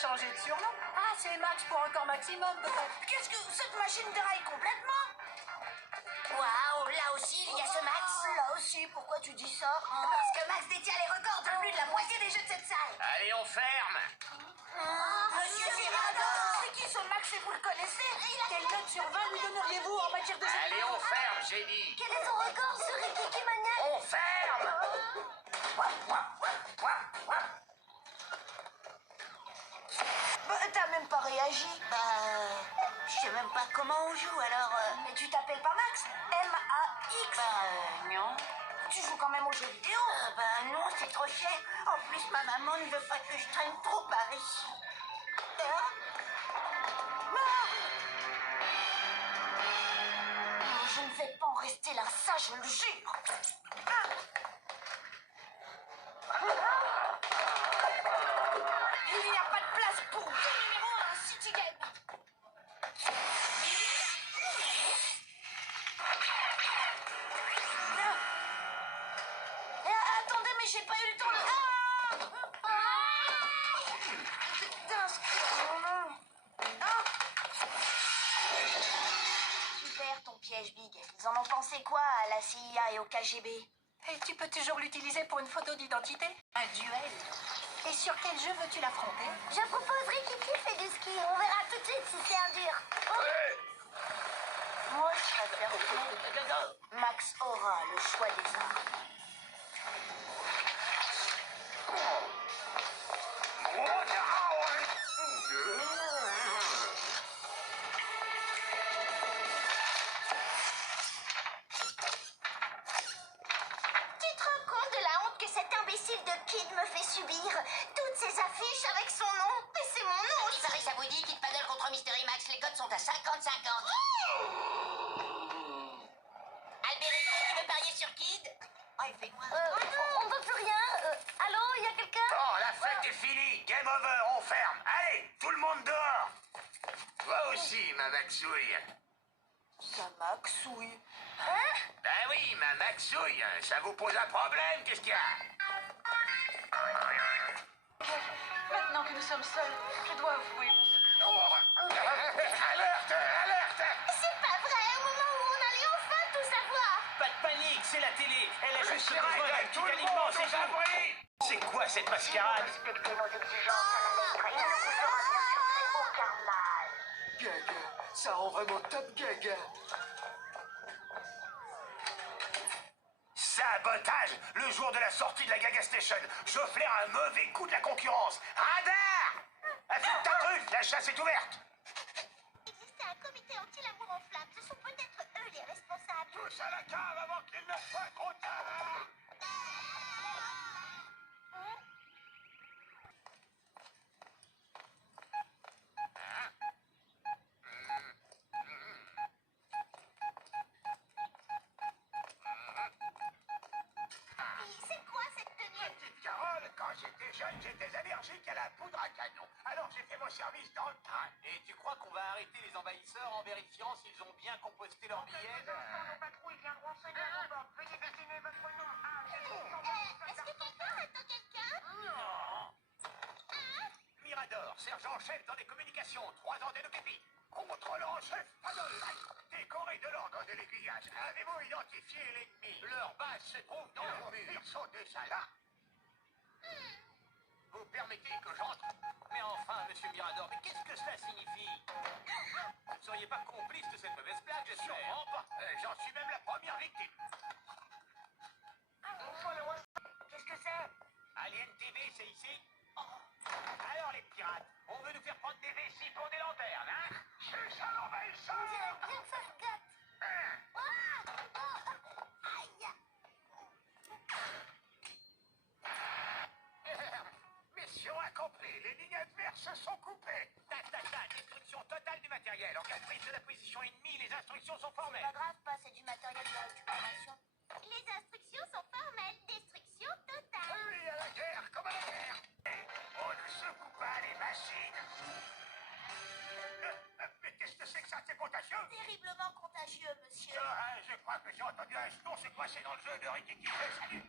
changé de surnom. Ah, c'est Max pour encore maximum. Qu'est-ce que cette machine déraille complètement? Waouh, là aussi, il y a ce Max. Là aussi, pourquoi tu dis ça, hein? Parce que Max détient les records de plus de la moitié des jeux de cette salle. Allez, on ferme. Monsieur Girardot! C'est qui ce Max et vous le connaissez? Quelle note sur 20 lui donneriez-vous en matière de jeu? Allez, on ferme, j'ai dit. Quel est son record, ce Rikiki maniaque? On ferme. Bah, t'as même pas réagi. Je sais même pas comment on joue, alors... Mais tu t'appelles pas Max? M-A-X. Non. Tu joues quand même aux jeux vidéo. Non, c'est trop cher. En plus, ma maman ne veut pas que je traîne trop par ici. Je ne vais pas en rester là, ça je le jure. Il n'y a pas de place pour deux numéros à un City Game. Attendez, mais j'ai pas eu le temps de... d'inscrire mon nom. Super ton piège, Big. Ils en ont pensé quoi à la CIA et au KGB? Et tu peux toujours l'utiliser pour une photo d'identité? Un duel? Et sur quel jeu veux-tu l'affronter? Je propose Rikiki fait du ski. On verra tout de suite si c'est un dur. Moi, je préfère que Max aura le choix des armes. Tu te rends compte de la honte que cet imbécile de Kid me fait subir? Toutes ces affiches avec son nom. Mais c'est mon nom. Ça vous dit Kid Paddle contre Mystery Max. Les codes sont à 50-50. Albéric, tu veux parier sur Kid? Oh, il fait quoi? On veut plus rien. Allô, il y a quelqu'un? Bon, la fête est finie. Game over, on ferme. Allez, tout le monde dehors. Toi aussi, ma Maxouille. Ça Maxouille. Ben oui, ma Maxouille. Ça vous pose un problème, qu'est-ce qu'il y a? Maintenant que nous sommes seuls, je dois avouer. Alerte, alerte. C'est pas vrai. Au moment où on allait enfin tout savoir. Pas de panique, c'est la télé. Elle a juste Respirez, besoin d'un tout petit le aliment, monde c'est aux tout. abris. C'est quoi cette mascarade? Respectez nos exigences à la lettre et il ne vous sera bien fait aucun mal. Gaga, ça rend vraiment top Gaga. Sabotage. Le jour de la sortie de la Gaga Station, je flaire un mauvais coup de la concurrence. Radar. Affûte ta truffe, la chasse est ouverte. Il existait un comité anti-l'amour en flammes. Ce sont peut-être eux les responsables. Tous à la cave avant qu'il ne soit trop tard. C'est quoi cette tenue? Petite Carole, quand j'étais jeune, j'étais allergique à la poudre à canon. Alors j'ai fait mon service dans le train. Et tu crois qu'on va arrêter les envahisseurs en vérifiant s'ils ont bien composté leurs billets? Nos patrouilles viendront renseigner à bord. Veuillez dessiner votre nom. Est-ce que quelqu'un attend quelqu'un? Mirador, sergent-chef dans les communications, 3 ans d'Enokepi. Contrôlant en chef, Adolphe. Décoré de l'ordre de l'aiguillage. Avez-vous identifié l'ennemi? Leur base se trouve dans le mur. Ils sont déjà là. Vous permettez que j'entre? Mais enfin, monsieur Mirador, mais qu'est-ce que cela signifie? Vous ne seriez pas complice de cette mauvaise blague, j'espère. Sûrement pas. J'en suis même la première victime. Qu'est-ce que c'est? Alien TV, c'est ici? Alors les pirates, on veut nous faire prendre des vessies pour des lanternes, hein? C'est ça l'envahisseur! On dirait bien que ça se gâte. Mission accomplie, les lignes adverses sont coupées. Destruction totale du matériel. En cas de prise de la position ennemie, les instructions sont Pas formelles. grave, pas, c'est du matériel de récupération. Les instructions sont formelles. Destruction totale. Oui, à la guerre, comme à la guerre. On ne secoue pas les machines. Mais qu'est-ce que c'est que ça? C'est contagieux? Terriblement contagieux, monsieur. Je crois que j'ai entendu un jeton se coincer dans le jeu de Rikiki. Salut.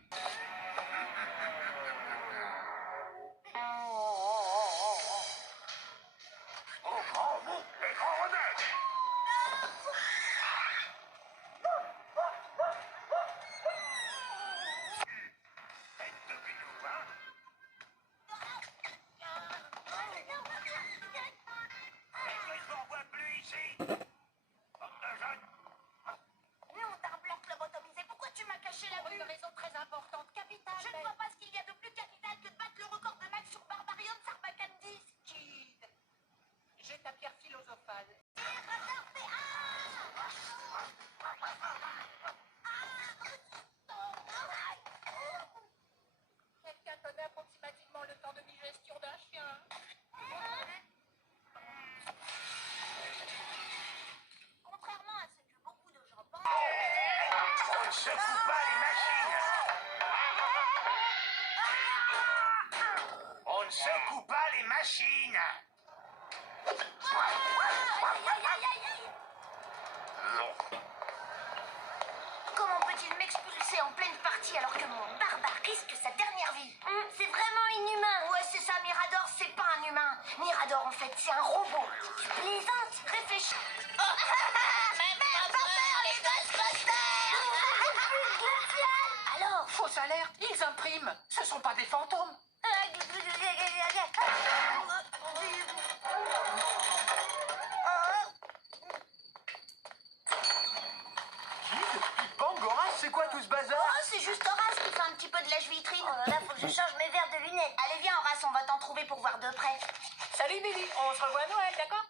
secoue pas les machines. On ne secoue pas les machines. Comment peut-il m'expulser en pleine partie alors que mon barbare risque sa dernière vie? C'est vraiment inhumain. Ouais, c'est ça, Mirador, c'est pas un humain. Mirador, en fait, c'est un robot. Tu plaisantes? Réfléchis. Les Ghostbusters! Alors? Fausse alerte, ils impriment. Ce sont pas des fantômes. Bangora, c'est quoi tout ce bazar? Oh, c'est juste Horace qui fait un petit peu de lèche-vitrine. Oh là là, faut que je change mes verres de lunettes. Allez, viens, Horace, on va t'en trouver pour voir de près. Salut Billy, on se revoit à Noël, d'accord?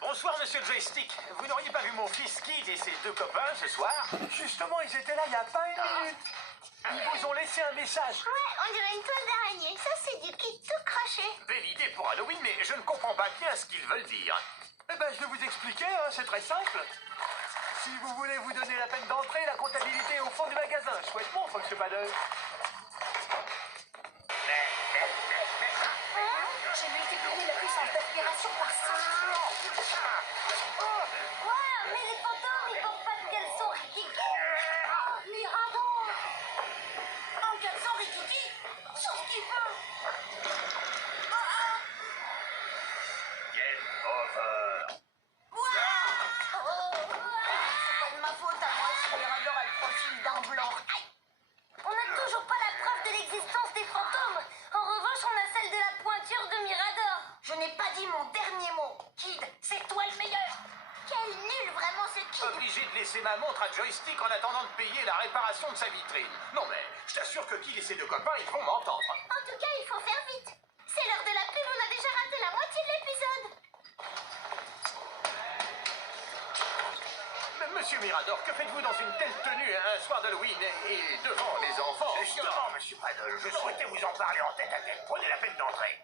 Bonsoir, monsieur Joystick. Vous n'auriez pas vu mon fils Kid et ses deux copains ce soir? Justement, ils étaient là il y a pas une minute. Ils vous ont laissé un message. Ouais, on dirait une toile d'araignée. Ça, c'est du kit tout croché. Belle idée pour Halloween, mais je ne comprends pas bien ce qu'ils veulent dire. Eh ben, je vais vous expliquer, hein, c'est très simple. Si vous voulez vous donner la peine d'entrer, la comptabilité est au fond du magasin. Chouettement, Fox Paddle. J'ai multiplié la puissance d'aspiration par 6. Quoi? Mais les fantômes, ils portent pas de caleçon rikiki. Mirador! En caleçon rikiki? Sauf qu'il veut. Game over. C'est pas de ma faute à moi si Mirador a le profil d'un blanc. Aïe. On n'a toujours pas la preuve de l'existence des fantômes. En revanche, on a celle de la pointure de Mirador. Je n'ai pas dit mon dernier mot. Kid, c'est toi le meilleur. Quel nul, vraiment, ce Kid. Obligé de laisser ma montre à Joystick en attendant de payer la réparation de sa vitrine. Non mais, je t'assure que Kid et ses deux copains, ils vont m'entendre. En tout cas, il faut faire vite. C'est l'heure de la pub, on a déjà raté la moitié de l'épisode. Monsieur Mirador, que faites-vous dans une telle tenue un soir d'Halloween et devant les enfants? Justement, monsieur Paddle, je souhaitais vous en parler en tête à tête. Prenez la peine d'entrer.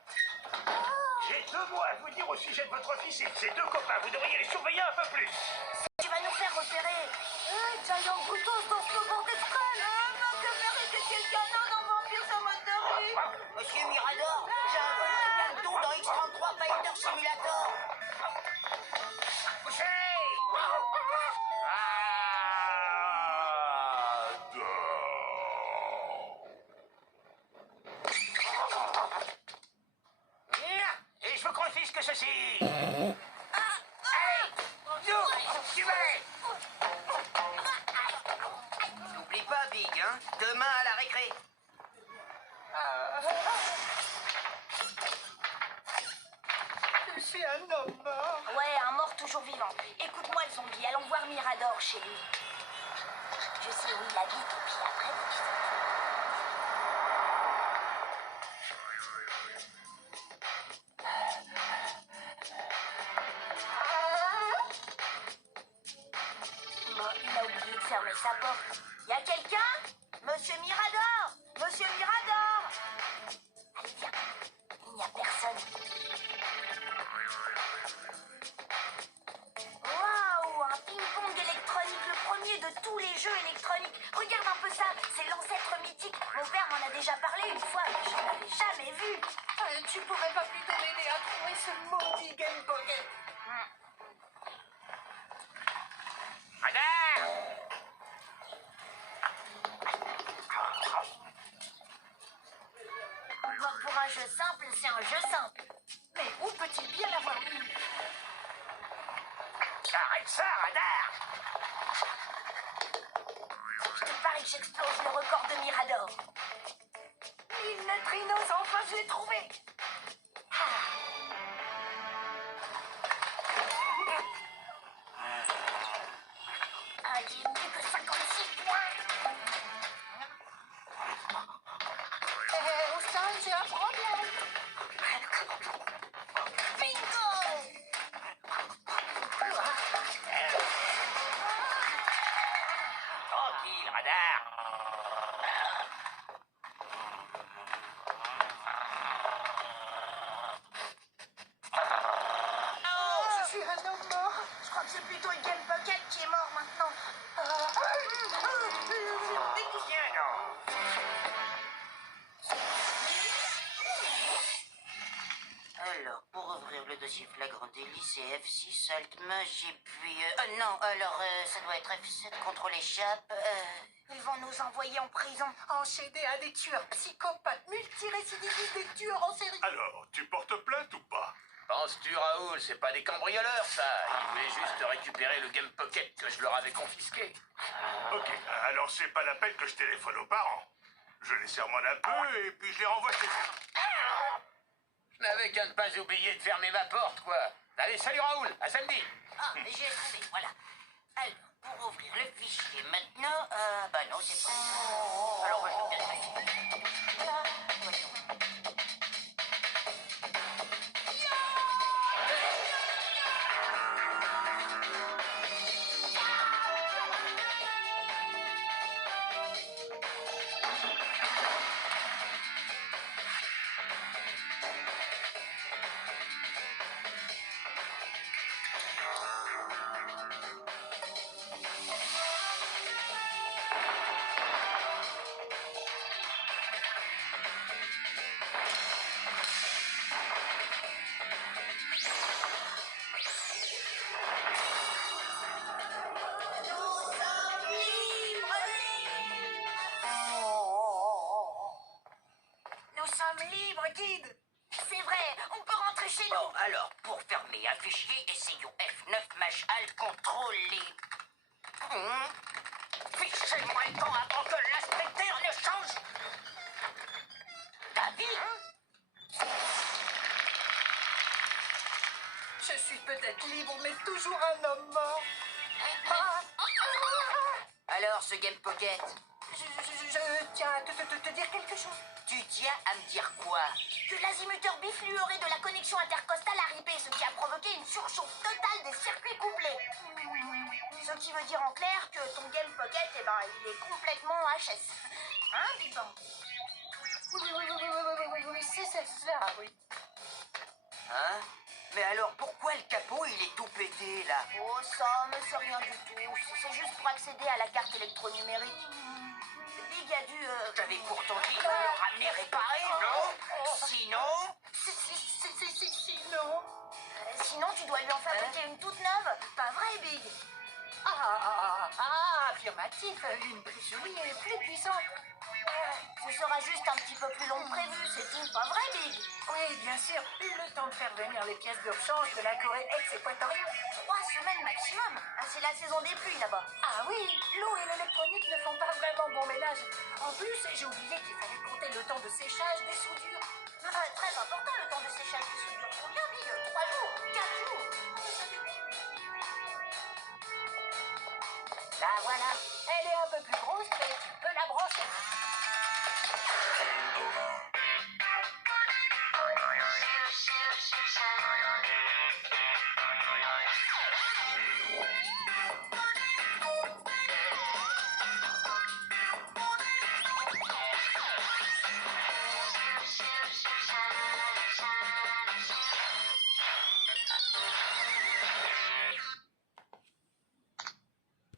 J'ai 2 mots à vous dire au sujet de votre fils et de ses 2 copains. Vous devriez les surveiller un peu plus. Tu vas nous faire repérer. Giant Brutus dans ce moment d'escale. Non, que ferait que quelqu'un non vampire sa mode de rue. Monsieur Mirador, j'ai un vol de Galton dans X-33 Fighter Simulator. Couchez! Et je vous confisque ceci. Allez, nous, tu vas aller. N'oublie pas, Big, hein? Demain à la récré. Je suis un homme mort. Ouais, un mort toujours vivant. Écoute-moi, le zombie, allons voir Mirador chez lui. Je sais où il habite, et puis après, tu sais. Bon, il a oublié de fermer sa porte. Y a quelqu'un? Monsieur Mirador! Monsieur Mirador! Allez, viens. Il n'y a personne. Waouh, un ping-pong électronique, le premier de tous les jeux électroniques. Regarde un peu ça, c'est l'ancêtre mythique. Mon père m'en a déjà parlé une fois, mais je l'avais jamais vu. Tu pourrais pas plutôt m'aider à trouver ce maudit Game Pocket? Radar! Pour un jeu simple, c'est un jeu simple. Mais où peut-il bien l'avoir mis? Arrête ça, radar! Je te parie que j'explose le record de Mirador. 1000 neutrinos, enfin je l'ai trouvé. Ah, j'ai plus que 56 points. Houston, j'ai un problème. Bingo! Tranquille, radar! Négatif, flagrant délit, c'est F6, Alt mage, et puis... non, alors ça doit être F7, contrôle échappe. Ils vont nous envoyer en prison. Enchaîné à des tueurs psychopathes, multirécidivistes, des tueurs en série. Alors, tu portes plainte ou pas? Penses-tu, Raoul, c'est pas des cambrioleurs, ça? Ils voulaient juste récupérer le Game Pocket que je leur avais confisqué. Ok, alors c'est pas la peine que je téléphone aux parents. Je les sermonne un peu et puis je les renvoie chez eux. Je n'avais qu'à ne pas oublier de fermer ma porte, quoi. Allez, salut Raoul, à samedi. Ah, j'ai trouvé, voilà. Alors, pour ouvrir le fichier maintenant... bah non, c'est pas... Alors, moi, je vais peut-être... Voilà, voyons. C'est vrai, on peut rentrer chez nous. Bon, alors, pour fermer un fichier, essayons F9 mach alt contrôler. Fichez-moi le temps avant que l'inspecteur ne change. David? Je suis peut-être libre, mais toujours un homme mort. Alors, ce Game Pocket, Je tiens à te dire quelque chose. tu tiens à me dire quoi? Que l'azimuteur bif lui aurait de la connexion intercostale à ripé, ce qui a provoqué une surchauffe totale des circuits couplés. Ce qui veut dire en clair que ton Game Pocket, eh ben, il est complètement HS. Hein, Big Bang? Oui, c'est ça, oui. Hein? Mais alors, pourquoi le capot, il est tout pété, là? Oh, ça, mais c'est rien du tout. C'est juste pour accéder à la carte électronumérique. Big a dû... J'avais pourtant dit de le ramener réparé, non? Sinon... Sinon... sinon, tu dois lui en fabriquer une toute neuve. Pas vrai, Big? Affirmatif, une souris est plus puissante. Ce sera juste un petit peu plus long que prévu, c'est tout. Pas vrai, Big? Oui, bien sûr, le temps de faire venir les pièces de rechange de la Corée ex-équatoriale. 3 semaines maximum. Ah, c'est la saison des pluies, là-bas. Ah oui, l'eau et l'électronique ne font pas vraiment bon ménage. En plus, j'ai oublié qu'il fallait compter le temps de séchage des soudures. Ah, très important, le temps de séchage des soudures. Combien, Big? 3 jours? 4 jours? Là, voilà, elle est un peu plus grosse, mais tu peux la brancher.